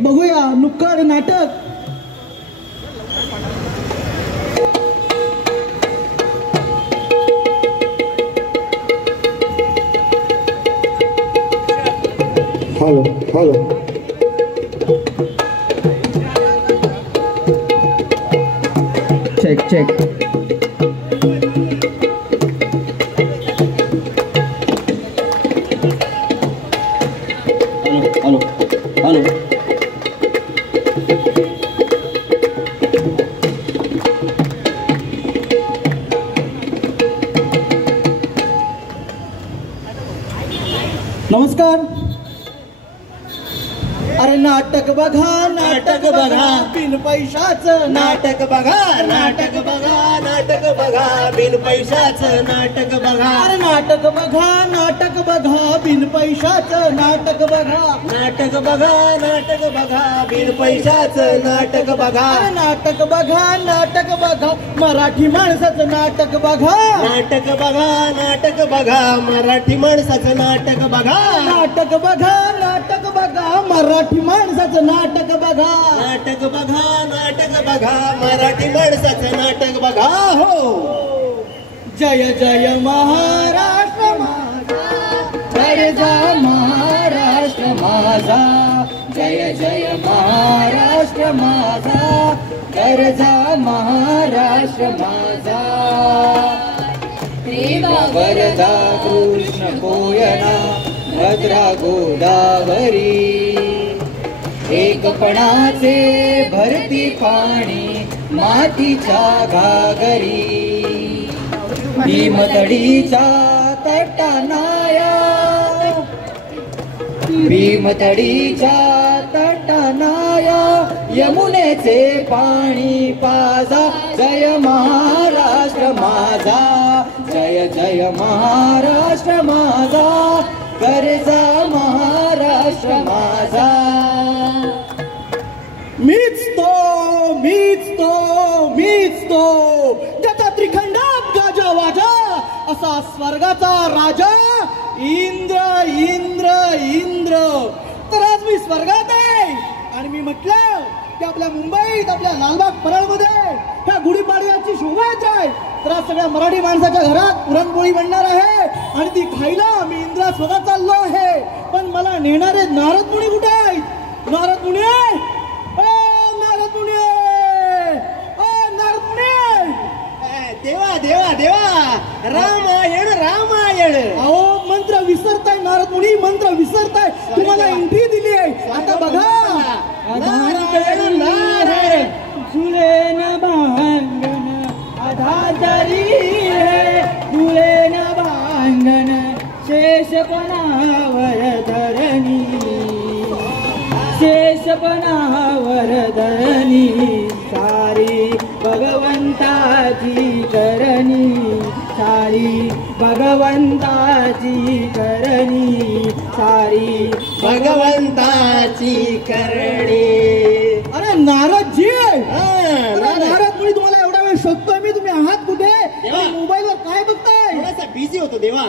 एक बघूया नुक्कड नाटक. Hello hello check check. Hello hello नमस्कार. अरे नाटक बघा नाटक बघा बिन पैशाचं नाटक बघा नाटक बघा नाटक बघा बिन पैशाचं नाटक बघा. अरे नाटक बघा नाटक बघा बिन पैशाचं नाटक बघा. नाटक बघा नाटक बघा बिन पैशाचं नाटक बघा. अरे नाटक बघा नाटक बघा मराठी माणसाचं नाटक बघा. नाटक बघा नाटक बघा मराठी माणसाचं नाटक बघा. नाटक बघा नाटक बघा मराठी माणसाचं नाटक बघा. नाटक बघा नाटक बघा मराठी माणसाचं नाटक बघा. हो जय जय महाराष्ट्र माझा गरजा महाराष्ट्र माझा. जय जय महाराष्ट्र माझा गरजा महाराष्ट्र माझा. प्रेमा वरदा कृष्ण कोयना भद्रा गोदावरी. एकपणाचे भरती पाणी मातीच्या घागरी. भीमतडीच्या तटानाया भीमतडीच्या तटानाया यमुनेचे पाणी पाजा. जय महाराष्ट्र माझा जय जय महाराष्ट्र माझा गरजा महाराष्ट्र माझा. मीच तो ज्याचा त्रिखंडात गाजा वाजा असा स्वर्गाचा राजा इंद्र इंद्र इंद्र. तर आज मी स्वर्गात आहे आणि मी म्हटलं की आपल्या मुंबईत आपल्या लालबाग परळमध्ये ह्या गुढीपाडव्याची शोभायात्रा आहे. तर आज सगळ्या मराठी माणसाच्या घरात पुरणपोळी बनणार आहे आणि ती खायला मी इंद्रा स्वतः चाललो आहे. पण मला नेणारे नारद मुनी कुठे आहेत? नारद मुनी नारद मुनी नारद मुनी. देवा देवा देवा रामायण रामायण. अहो मंत्र विसरताय नारद मुनी मंत्र विसरताय. तुम्हाला एंट्री दिली आहे आता बघा. नारायण नारायण झुले न भांगन आधारी है झुले न भांगन शेषपणावर धरणी. शेषपणावर धरणी सारी भगवंताची करणी. सारी भगवंताची करणी सारी भगवंताची करणी. अरे नारदजी नारद मुनी तुम्हाला एवढा वेळ शोधतोय मी. तुम्ही आहात कुठे? मोबाईलवर काय बघताय? थोडासा बिझी होतो देवा.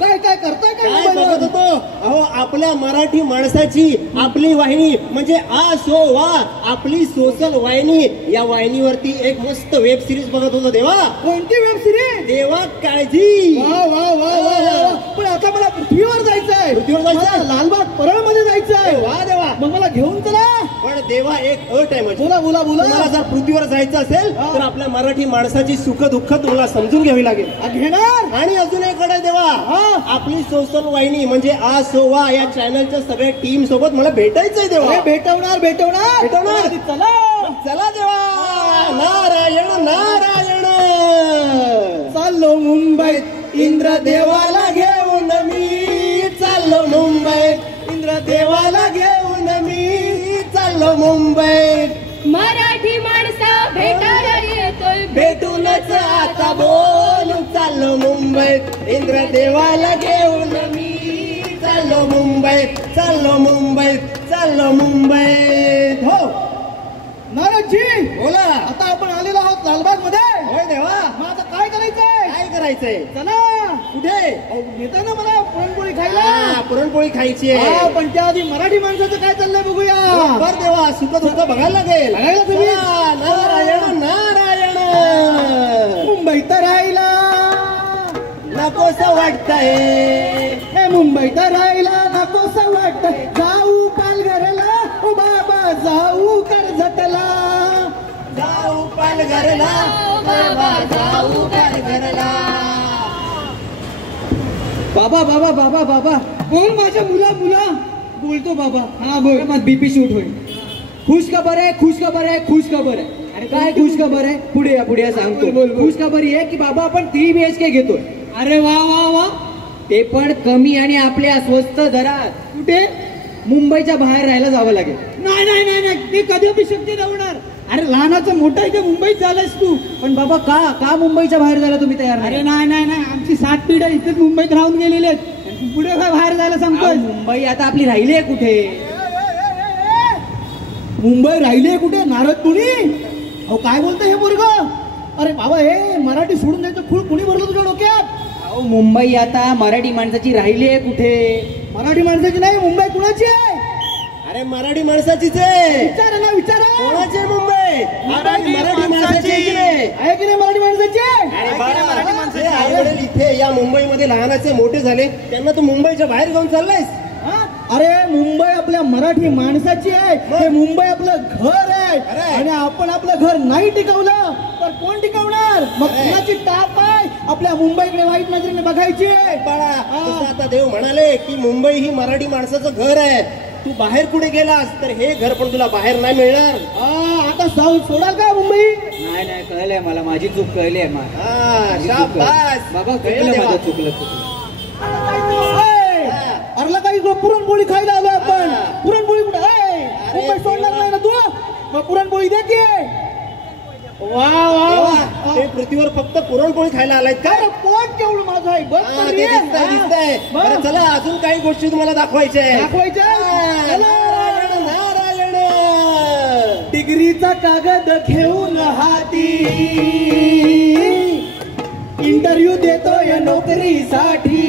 काय काय करताय? काय बघत होतो? अहो आपल्या मराठी माणसाची आपली वाहिनी म्हणजे आ सो वा आपली सोशल वाहिनी. या वाहिनीवरती एक मस्त वेब सिरीज बघत होतो देवा. कोणती वेब सिरीज? देवा काळजी. वा वा वा वा. पण आता मला पृथ्वीवर जायचंय. पृथ्वीवर जायचं? लालबाग परळ मध्ये जायचंय. वा देवा. मग मला घेऊन चला. पण देवा एक अट आहे. बोला बोला बोला. तुम्हाला जर पृथ्वीवर जायचं असेल तर आपल्या मराठी माणसाची सुख दुःख तुम्हाला समजून घ्यावी लागेल. घेणार. आणि अजून एक कडे देवा आपली सोशल वाहिनी म्हणजे आ सोवा या चॅनलच्या सगळ्या टीम सोबत मला भेटायचंय देवा. भेटवणार भेटवणार भेटवणार. चला चला देवा. नारायण नारायण. चाललो मुंबईत इंद्र देवाला घेऊन मी. चाललो मुंबईत इंद्र देवाला घेऊन मी. चाललो मुंबईत. मराठी माणसं भेटायला येतोय भेटूनच आता बोलू. चाललो मुंबईत इंद्र देवाला घेऊन मी. चाललो मुंबईत चाललो मुंबईत चाललो मुंबईत. हो नारदजी बोला. आता आपण आलेलो आहोत लालबाग मध्ये. होय देवा. मग आता काय करायचंय? काय करायचंय? चला. कुठे? येतं ना मला पुरणपोळी खायला. पुरणपोळी खायची आहे. पण त्याआधी मराठी माणसाचं काय चाललंय बघूया. बर देवा, सुख दुःख बघायला लागेल. चला, नारायण नारायण. मुंबईत राहिला नकोसं वाटतंय, हे मुंबईत राहिला नकोसं वाटतंय. जाऊ पालघरला ओ बाबा, जाऊ कर्जतला. जाऊ पालघरला बाबा, जाऊ पालघरला. बाबा बाबा बाबा बाबा बोल माझ्या मुला बोलतो बाबा. हा बोल. मग बीपी शूट होईल. खुश खबर आहे, खुश खबर आहे, खुश खबर आहे. अरे काय खुश खबर आहे? पुढे या सांगतो. खुश खबर ही आहे की बाबा आपण 3 BHK घेतोय. अरे वा वा वा. ते पण कमी आणि आपल्या स्वस्त दरात. कुठे? मुंबईच्या बाहेर राहायला जावं लागेल. नाही नाही नाही नाही, ते कधी शक्य नाही होणार. अरे लहानाचं मोठा इथे मुंबईत झालंस तू. पण बाबा का मुंबईच्या बाहेर जायला तुम्ही तयार नाही? अरे नाही नाही नाही, आमची 7 पिढ्या इथेच मुंबईत राहून गेलेली आहेत. पुढे काय बाहेर जायला सांगतोय? मुंबई आता आपली राहिली आहे कुठे? मुंबई राहिली आहे कुठे? नारद मुनी. अहो काय बोलतोय हे पोरग? अरे बाबा, हे मराठी सोडून द्यायचं फूल कुणी भरलं तुझ्या डोक्यात? अहो मुंबई आता मराठी माणसाची राहिली आहे कुठे? मराठी माणसाची नाही, मुंबई कुणाची आहे? अरे मराठी माणसाचीच आहे. विचारा ना, विचारा. कोणाची आहे मुंबई? मराठी माणसाची आहे की नाही? आहे की नाही मराठी माणसाची? मराठी माणसाची. आई-वडील इथे या मुंबईमध्ये लहानाचे मोठे झाले, त्यांना तू मुंबईच्या बाहेर घेऊन चाललायस? अरे मुंबई आपल्या मराठी माणसाची आहे. हे मुंबई आपलं घर आहे. आणि आपण आपलं घर नाही टिकवलं तर कोण टिकवणार? मग कुणाची टाप आहे आपल्या मुंबईकडे वाईट नजरेने बघायची आहे? आता देव म्हणाले की मुंबई ही मराठी माणसाचं घर आहे. तू बाहेर कुठे गेलास तर हे घर पण तुला बाहेर नाही मिळणार. आता सोडाल का मुंबई? नाही नाही, कळलंय मला, माझी चूक कळली आहे. बाबा चुकलं. अरला काही पुरणपोळी खायला आलो आपण. पुरणपोळी कुठे? मुंबई सोडणार नाही ना तू? मग पुरणपोळी दे की. वा वा, ते पृथ्वीवर फक्त पुरणपोळी खायला आलाय का? पोट केवढं माझं आहे बघ. दिसतंय. चला, अजून काही गोष्टी तुम्हाला दाखवायच्या. नारायण नारायण. डिग्रीचा कागद घेऊन हाती इंटरव्ह्यू देतोय नोकरीसाठी.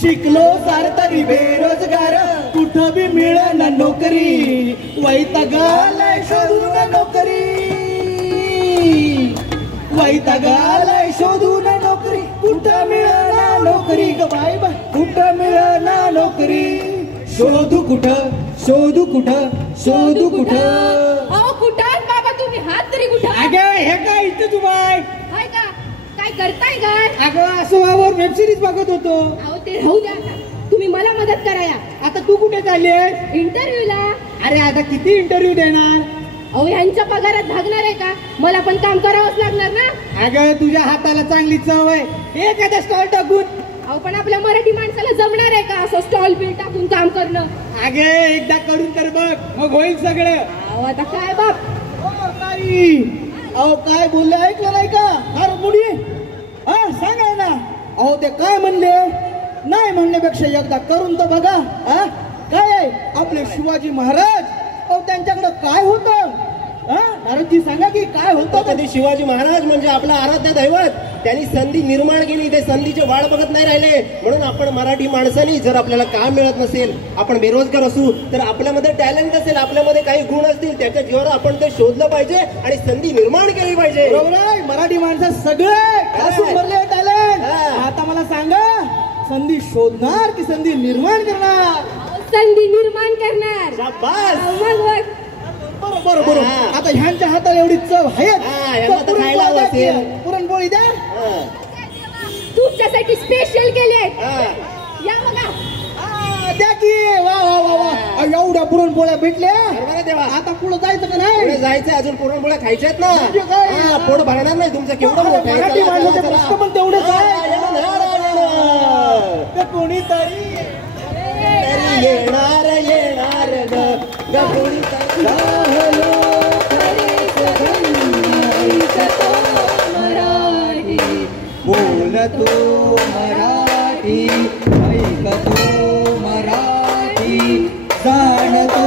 शिकलो सारतरी बेरोजगार, कुठं बी मिळेना नोकरी. वैतागालाय शोधून नोकरी, वैतागालाय शोधून नोकरी. कुठं मिळेना नोकरी ग बाय बाय, कुठं मिळेना नोकरी. शोधू कुठं, शोधू कुठं, शोधू कुठं. अहो कुठं बाबा तुम्ही? हात तरी कुठं? अगं हे काय इथं तू बाय? हाय का? काय करताय काय? अगं असं वावर वेब सिरीज बघत होतो. अहो ते राहू द्या आता. तुम्ही मला मदत करा या. आता तू कुठे चालली आहेस? इंटरव्ह्यूला. अरे आता किती इंटरव्ह्यू देणार? अहो ह्यांच्या पगारात भागणार आहे का? मला पण काम करावंच लागणार ना. अगं तुझ्या हाताला चांगली चव आहे, एखादा स्टॉल टाकून. अहो पण आपल्या मराठी माणसाला जमणार आहे का असं स्टॉल बिल टाकून काम करणं? अगे एकदा करून तर बघ, मग होईल सगळं. अहो आता काय बाप. अहो काय बोलले ऐकलं नाही का? अरे मुडी सांगाय ना. अहो ते काय म्हणले? नाही म्हणण्यापेक्षा एकदा करून तर बघा. काय आहे आपले शिवाजी महाराज? अहो त्यांच्याकडे काय होतं? नारदजी सांगा की काय होतं? कधी शिवाजी महाराज म्हणजे आपला आराध्य दैवत. त्यांनी संधी निर्माण केली, ते संधीचे वाढ बघत नाही राहिले. म्हणून आपण मराठी माणसांनी जर आपल्याला काम मिळत नसेल, आपण बेरोजगार असू, तर आपल्यामध्ये टॅलेंट असेल, आपल्यामध्ये काही गुण असतील, त्याच्या जीवावर आपण ते शोधलं पाहिजे आणि संधी निर्माण केली पाहिजे. बरोबर आहे. मराठी माणसात सगळे असून भरले टॅलेंट. आता मला सांगा, संधी शोधणार की संधी निर्माण करणार? संधी निर्माण करणार. शाबास. मग बरोबर बरोबर. आता ह्यांच्या हाताला एवढी चव आहे, पुरणपोळी द्या. तुमच्यासाठी स्पेशल केले. या बघा. द्या की. वा वा वा वा. एवढ्या पुरणपोळ्या भेटल्या. देवा, आता पुढे जायचं का नाही? जायचंय. अजून पुरणपोळ्या खायच्या आहेत ना. पोट भरणार नाही तुमचं. केवढं मोठं मराठी माणसाचं प्रश्न पण तेवढंच आहे. कोणीतरी येणार येणार बोलतो मराठी, ऐकतो मराठी, जाणतो